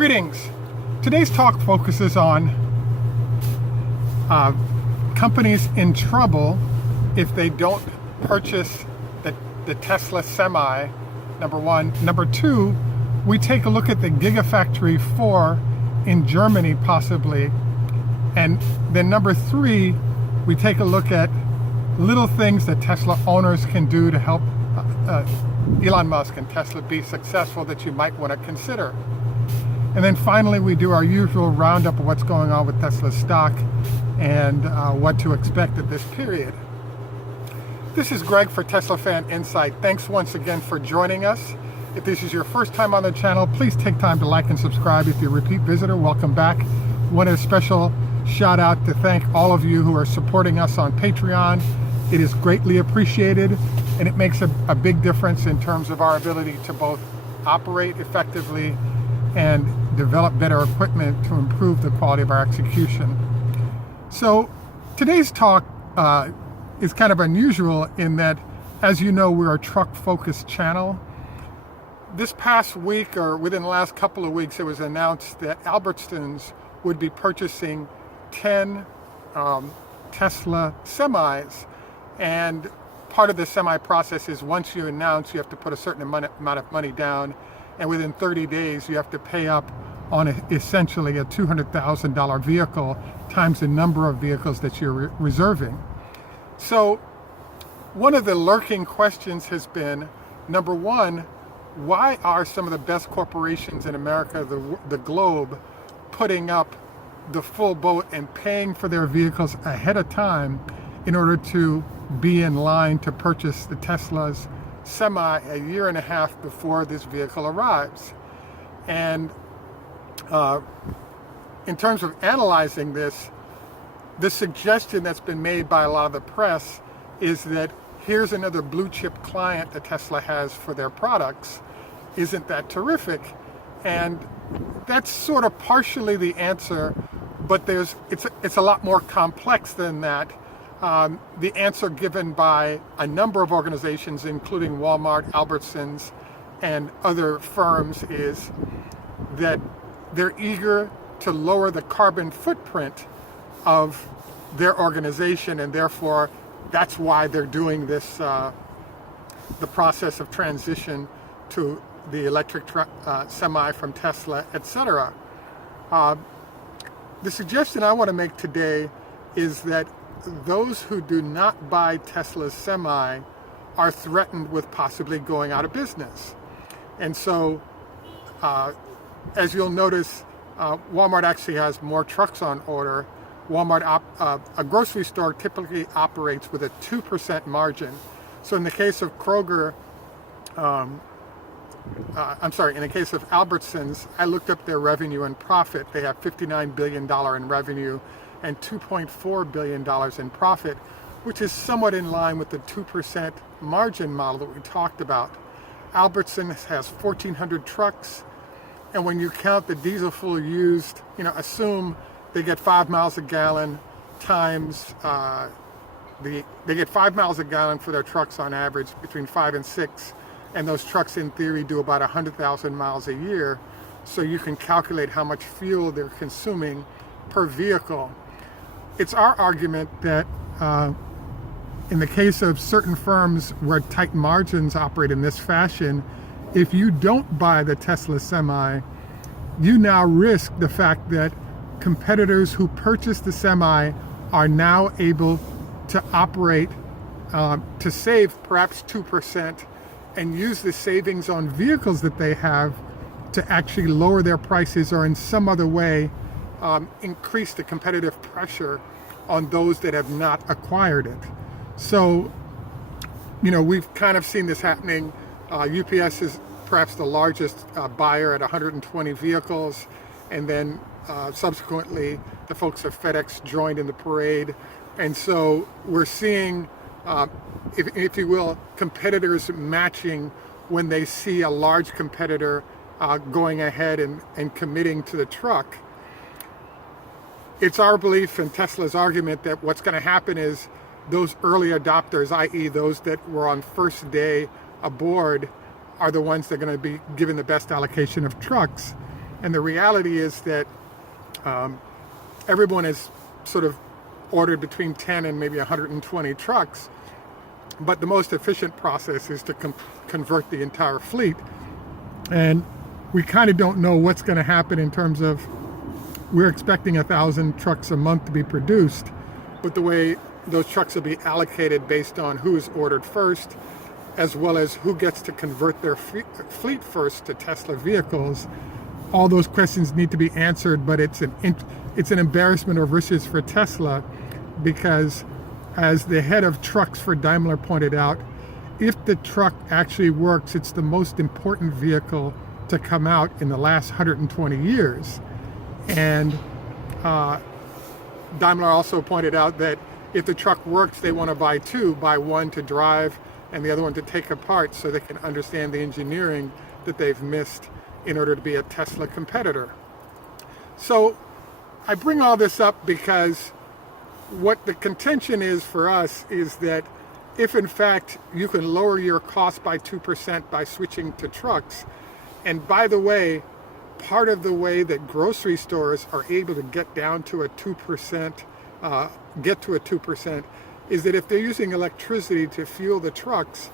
Greetings. Today's talk focuses on companies in trouble if they don't purchase the Tesla Semi, number one. Number two, we take a look at the Gigafactory 4 in Germany possibly. And then number three, we take a look at little things that Tesla owners can do to help Elon Musk and Tesla be successful that you might want to consider. And then finally, we do our usual roundup of what's going on with Tesla stock and what to expect at this period. This is Greg for Teslafaninsight. Thanks once again for joining us. If this is your first time on the channel, please take time to like and subscribe. If you're a repeat visitor, welcome back. Want a special shout out to thank all of you who are supporting us on Patreon. It is greatly appreciated, and it makes a big difference in terms of our ability to both operate effectively and develop better equipment to improve the quality of our execution. So today's talk is kind of unusual in that, as you know, we're a truck-focused channel. This past week, or within the last couple of weeks, it was announced that Albertsons would be purchasing 10 Tesla semis. And part of the semi process is once you announce, you have to put a certain amount of money down, and within 30 days you have to pay up on essentially a $200,000 vehicle times the number of vehicles that you're reserving. So one of the lurking questions has been, number one, why are some of the best corporations in America, the globe, putting up the full boat and paying for their vehicles ahead of time in order to be in line to purchase the Tesla's Semi a year and a half before this vehicle arrives? And in terms of analyzing this, the suggestion that's been made by a lot of the press is that here's another blue chip client that Tesla has for their products. Isn't that terrific? And that's sort of partially the answer, but it's a lot more complex than that. The answer given by a number of organizations, including Walmart, Albertsons, and other firms, is that they're eager to lower the carbon footprint of their organization, and therefore that's why they're doing this, the process of transition to the electric semi from Tesla, etc. The suggestion I want to make today is that those who do not buy Tesla's Semi are threatened with possibly going out of business. And so, as you'll notice, Walmart actually has more trucks on order. Walmart, a grocery store typically operates with a 2% margin. So in the case of Kroger, in the case of Albertsons, I looked up their revenue and profit. They have $59 billion in revenue and $2.4 billion in profit, which is somewhat in line with the 2% margin model that we talked about. Albertsons has 1,400 trucks, and when you count the diesel fuel used, assume they get 5 miles a gallon times, they get 5 miles a gallon for their trucks on average, between 5 and 6, and those trucks in theory do about 100,000 miles a year, so you can calculate how much fuel they're consuming per vehicle. It's our argument that in the case of certain firms where tight margins operate in this fashion, if you don't buy the Tesla Semi, you now risk the fact that competitors who purchase the Semi are now able to operate to save perhaps 2% and use the savings on vehicles that they have to actually lower their prices or in some other way increase the competitive pressure on those that have not acquired it. So, we've kind of seen this happening. UPS is perhaps the largest buyer at 120 vehicles, and then subsequently the folks at FedEx joined in the parade. And so we're seeing, if you will, competitors matching when they see a large competitor going ahead and committing to the truck. It's our belief and Tesla's argument that what's going to happen is those early adopters, i.e. those that were on first day aboard, are the ones that are going to be given the best allocation of trucks. And the reality is that everyone has sort of ordered between 10 and maybe 120 trucks, but the most efficient process is to convert the entire fleet. And we kind of don't know what's going to happen in terms of, we're expecting 1,000 trucks a month to be produced, but the way those trucks will be allocated based on who is ordered first, as well as who gets to convert their fleet first to Tesla vehicles. All those questions need to be answered, but it's an embarrassment of riches for Tesla, because as the head of trucks for Daimler pointed out, if the truck actually works, it's the most important vehicle to come out in the last 120 years. And Daimler also pointed out that if the truck works, they want to buy two, buy one to drive and the other one to take apart, so they can understand the engineering that they've missed in order to be a Tesla competitor. So I bring all this up because what the contention is for us is that if in fact you can lower your cost by 2% by switching to trucks, and by the way, part of the way that grocery stores are able to get down to a 2%, is that if they're using electricity to fuel the trucks,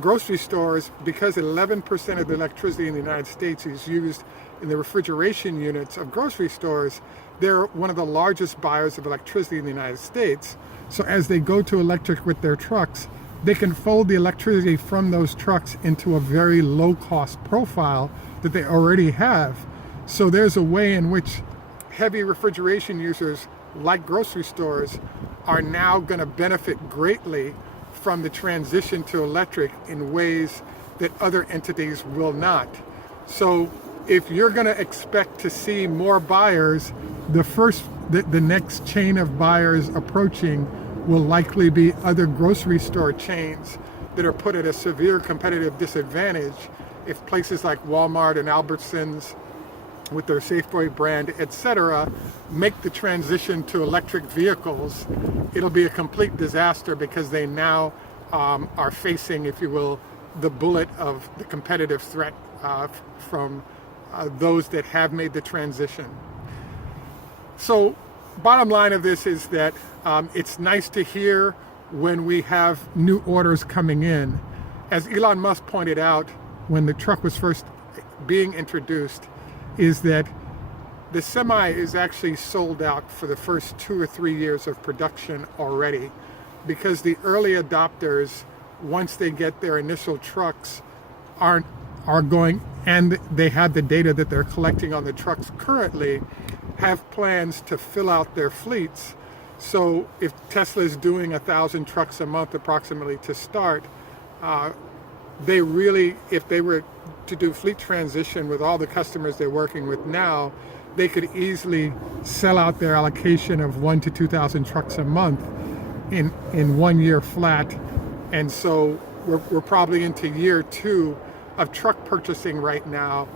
grocery stores, because 11% of the electricity in the United States is used in the refrigeration units of grocery stores, they're one of the largest buyers of electricity in the United States. So as they go to electric with their trucks, they can fold the electricity from those trucks into a very low cost profile that they already have. So there's a way in which heavy refrigeration users like grocery stores are now going to benefit greatly from the transition to electric in ways that other entities will not. So if you're going to expect to see more buyers, the next chain of buyers approaching will likely be other grocery store chains that are put at a severe competitive disadvantage. If places like Walmart and Albertsons with their Safeway brand, etc., make the transition to electric vehicles, it'll be a complete disaster, because they now are facing, if you will, the bullet of the competitive threat from those that have made the transition. So bottom line of this is that it's nice to hear when we have new orders coming in. As Elon Musk pointed out when the truck was first being introduced, is that the Semi is actually sold out for the first 2 or 3 years of production already, because the early adopters, once they get their initial trucks, are going, and they have the data that they're collecting on the trucks currently, have plans to fill out their fleets. So if Tesla is doing 1,000 trucks a month approximately to start, they really, if they were to do fleet transition with all the customers they're working with now, they could easily sell out their allocation of 1,000 to 2,000 trucks a month in 1 year flat. And so we're probably into year 2 of truck purchasing right now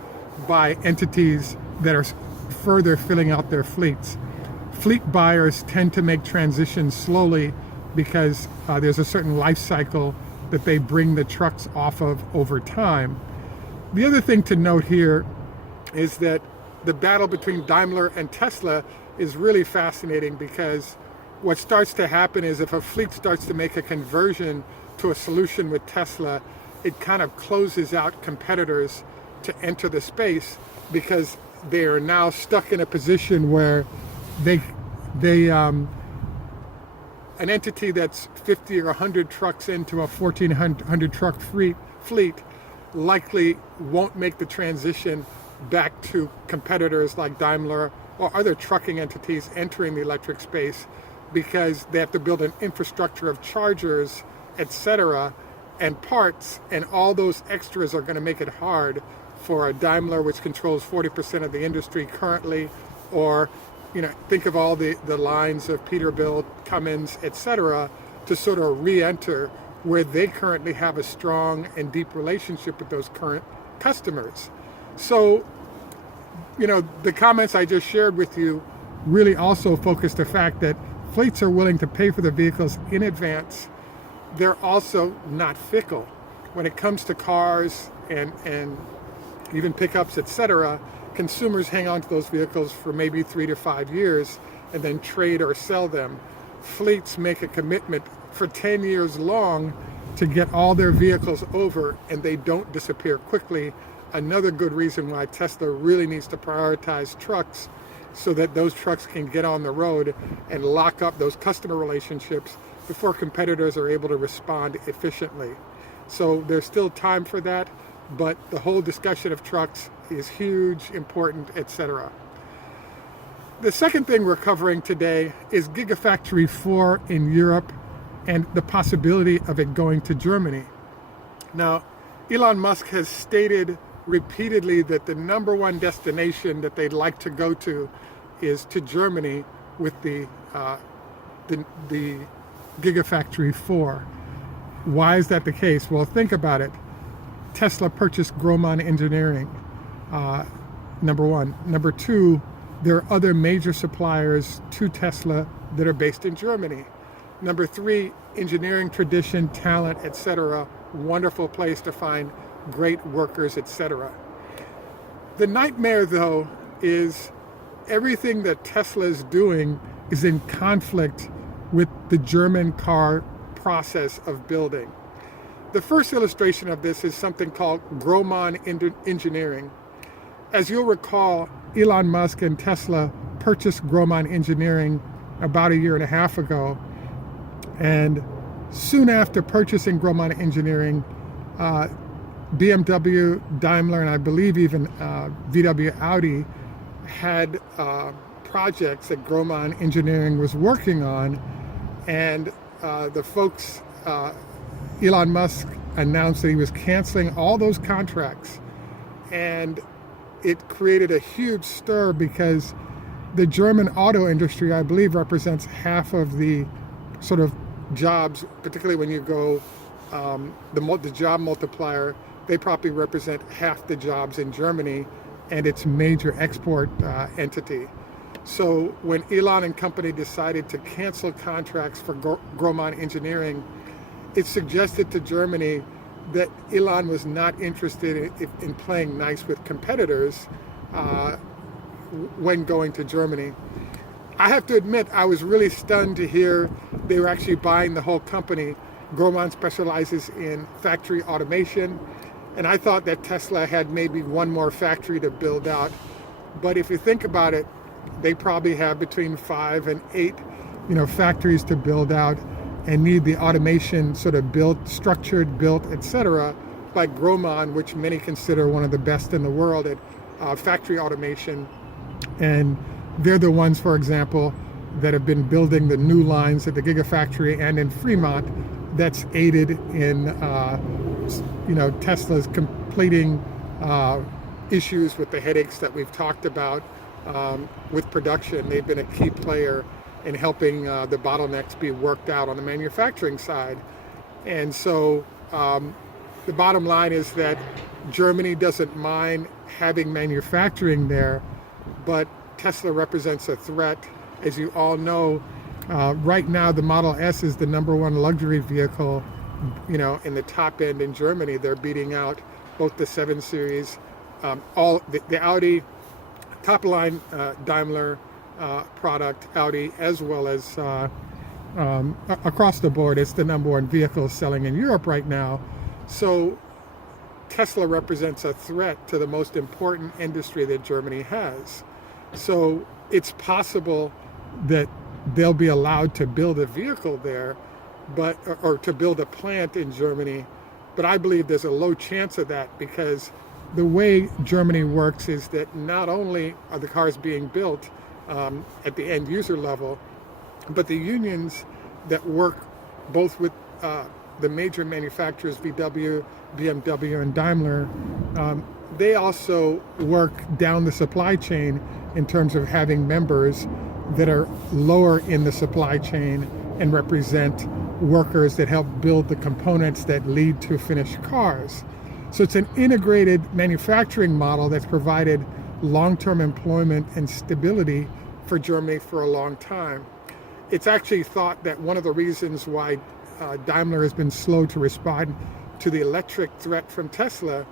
by entities that are further filling out their fleets. Fleet buyers tend to make transitions slowly because there's a certain life cycle that they bring the trucks off of over time. The other thing to note here is that the battle between Daimler and Tesla is really fascinating, because what starts to happen is if a fleet starts to make a conversion to a solution with Tesla, it kind of closes out competitors to enter the space, because they are now stuck in a position where an entity that's 50 or 100 trucks into a 1,400 truck fleet likely won't make the transition back to competitors like Daimler or other trucking entities entering the electric space, because they have to build an infrastructure of chargers, etc., and parts, and all those extras are going to make it hard for a Daimler, which controls 40% of the industry currently, or think of all the lines of Peterbilt, Cummins, etc., to sort of re-enter where they currently have a strong and deep relationship with those current customers. So, the comments I just shared with you really also focus the fact that fleets are willing to pay for the vehicles in advance. They're also not fickle. When it comes to cars and even pickups, etc., consumers hang on to those vehicles for maybe 3 to 5 years and then trade or sell them. Fleets make a commitment for 10 years long to get all their vehicles over, and they don't disappear quickly. Another good reason why Tesla really needs to prioritize trucks, so that those trucks can get on the road and lock up those customer relationships before competitors are able to respond efficiently. So there's still time for that, but the whole discussion of trucks is huge, important, etc. The second thing we're covering today is Gigafactory 4 in Europe and the possibility of it going to Germany. Now, Elon Musk has stated repeatedly that the number one destination that they'd like to go to is to Germany with the Gigafactory 4. Why is that the case? Well, think about it. Tesla purchased Grohmann Engineering, number one. Number two, there are other major suppliers to Tesla that are based in Germany. Number three, engineering tradition, talent, etc. Wonderful place to find great workers, etc. The nightmare, though, is everything that Tesla is doing is in conflict with the German car process of building. The first illustration of this is something called Grohmann Engineering. As you'll recall, Elon Musk and Tesla purchased Grohmann Engineering about 1.5 years ago. And soon after purchasing Grohmann Engineering, BMW, Daimler, and I believe even VW Audi had projects that Grohmann Engineering was working on. And the folks, Elon Musk announced that he was canceling all those contracts. And it created a huge stir because the German auto industry, I believe, represents half of the sort of jobs, particularly when you go the job multiplier. They probably represent half the jobs in Germany and its major export entity. So when Elon and company decided to cancel contracts for Grohmann Engineering, it suggested to Germany that Elon was not interested in playing nice with competitors when going to Germany. I have to admit, I was really stunned to hear they were actually buying the whole company. Grohmann specializes in factory automation, and I thought that Tesla had maybe one more factory to build out. But if you think about it, they probably have between 5 and 8, factories to build out, and need the automation sort of built, structured, built, etc., like Grohmann, which many consider one of the best in the world at factory automation. And they're the ones, for example, that have been building the new lines at the Gigafactory and in Fremont that's aided in, Tesla's completing issues with the headaches that we've talked about with production. They've been a key player in helping the bottlenecks be worked out on the manufacturing side. And so the bottom line is that Germany doesn't mind having manufacturing there, but Tesla represents a threat. As you all know, right now the Model S is the number one luxury vehicle, in the top end in Germany. They're beating out both the 7 Series, all the Audi, top line Daimler product, Audi, as well as across the board. It's the number one vehicle selling in Europe right now. So Tesla represents a threat to the most important industry that Germany has. So it's possible that they'll be allowed to build a vehicle there, or to build a plant in Germany. But I believe there's a low chance of that, because the way Germany works is that not only are the cars being built at the end user level, but the unions that work both with the major manufacturers, VW, BMW, and Daimler, they also work down the supply chain in terms of having members that are lower in the supply chain and represent workers that help build the components that lead to finished cars. So it's an integrated manufacturing model that's provided long-term employment and stability for Germany for a long time. It's actually thought that one of the reasons why Daimler has been slow to respond to the electric threat from Tesla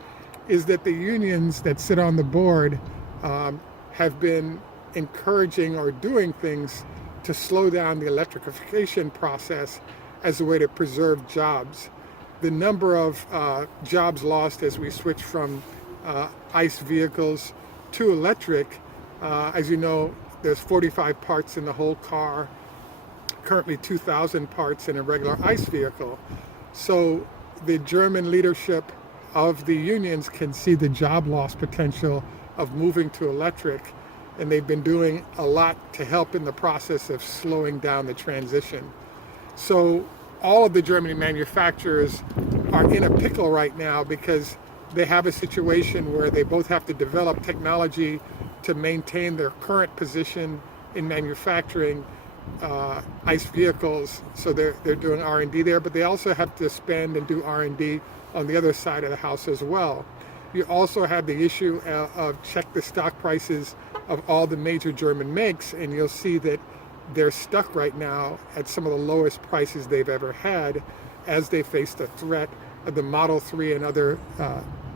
is that the unions that sit on the board have been encouraging or doing things to slow down the electrification process as a way to preserve jobs. The number of jobs lost as we switch from ICE vehicles to electric, as you know, there's 45 parts in the whole car, currently 2,000 parts in a regular ICE vehicle. So the German leadership of the unions can see the job loss potential of moving to electric, and they've been doing a lot to help in the process of slowing down the transition. So all of the German manufacturers are in a pickle right now because they have a situation where they both have to develop technology to maintain their current position in manufacturing ICE vehicles. So they're doing R&D there, but they also have to spend and do R&D on the other side of the house as well. You also have the issue of check the stock prices of all the major German makes, and you'll see that they're stuck right now at some of the lowest prices they've ever had as they face the threat of the Model 3 and other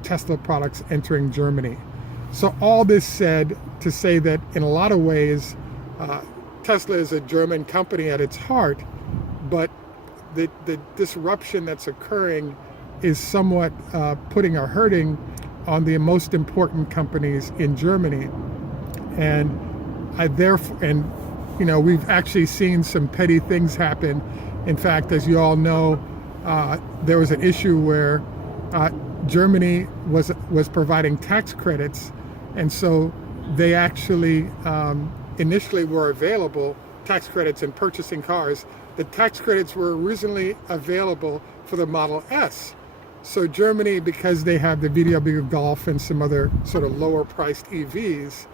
Tesla products entering Germany. So all this said to say that in a lot of ways, Tesla is a German company at its heart, but the disruption that's occurring is somewhat putting a hurting on the most important companies in Germany. And we've actually seen some petty things happen. In fact, as you all know, there was an issue where Germany was providing tax credits, and so they actually initially were available, tax credits in purchasing cars. The tax credits were originally available for the Model S. So Germany, because they have the VW Golf and some other sort of lower priced EVs,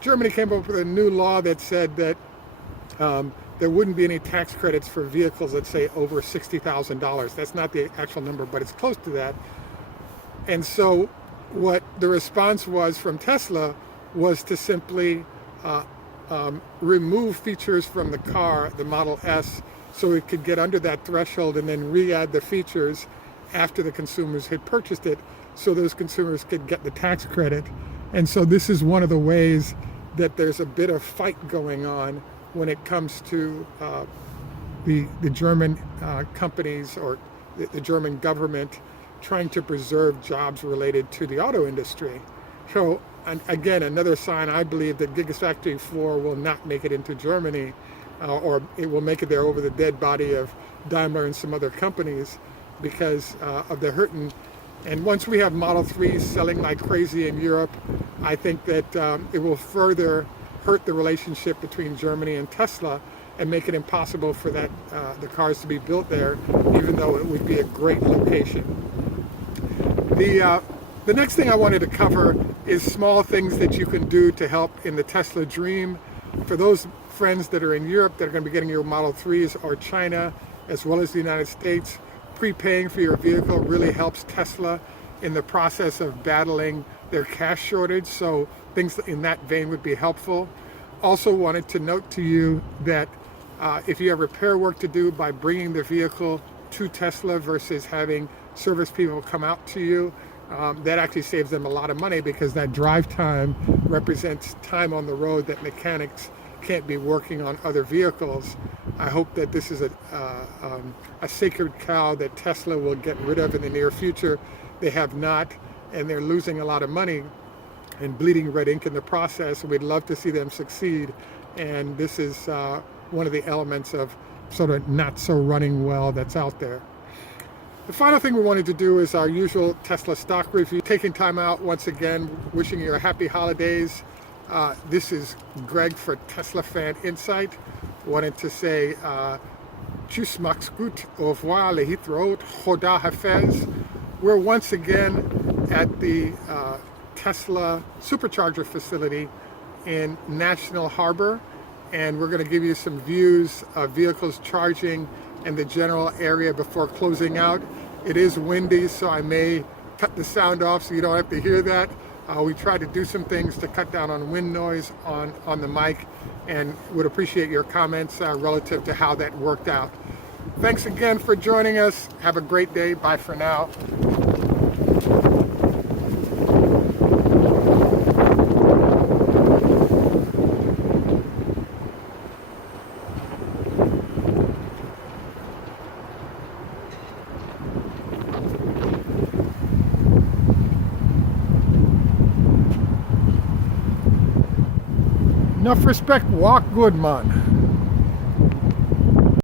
Germany came up with a new law that said that there wouldn't be any tax credits for vehicles that say over $60,000. That's not the actual number, but it's close to that. And so what the response was from Tesla was to simply remove features from the car, the Model S, so it could get under that threshold and then re-add the features after the consumers had purchased it, so those consumers could get the tax credit. And so this is one of the ways that there's a bit of fight going on when it comes to the German companies or the German government trying to preserve jobs related to the auto industry. So again, another sign I believe that Gigafactory 4 will not make it into Germany, or it will make it there over the dead body of Daimler and some other companies because of the hurting. And once we have Model 3s selling like crazy in Europe, I think that it will further hurt the relationship between Germany and Tesla and make it impossible for the cars to be built there, even though it would be a great location. The next thing I wanted to cover is small things that you can do to help in the Tesla dream. For those friends that are in Europe that are going to be getting your Model 3s, or China, as well as the United States, prepaying for your vehicle really helps Tesla in the process of battling their cash shortage. So things in that vein would be helpful. Also wanted to note to you that if you have repair work to do by bringing the vehicle to Tesla versus having service people come out to you, that actually saves them a lot of money because that drive time represents time on the road that mechanics can't be working on other vehicles. I hope that this is a sacred cow that Tesla will get rid of in the near future. They have not, and they're losing a lot of money and bleeding red ink in the process. We'd love to see them succeed, and this is one of the elements of sort of not so running well that's out there. The final thing we wanted to do is our usual Tesla stock review. Taking time out once again, wishing you a happy holidays. This is Greg for Teslafaninsight. Wanted to say, tschüss, macht's gut, au revoir, lehitraot, choda hafez. We're once again at the Tesla supercharger facility in National Harbor, and we're going to give you some views of vehicles charging and the general area before closing out. It is windy, so I may cut the sound off so you don't have to hear that. We tried to do some things to cut down on wind noise on the mic, and would appreciate your comments relative to how that worked out. Thanks again for joining us. Have a great day. Bye for now. Enough respect, walk good, man.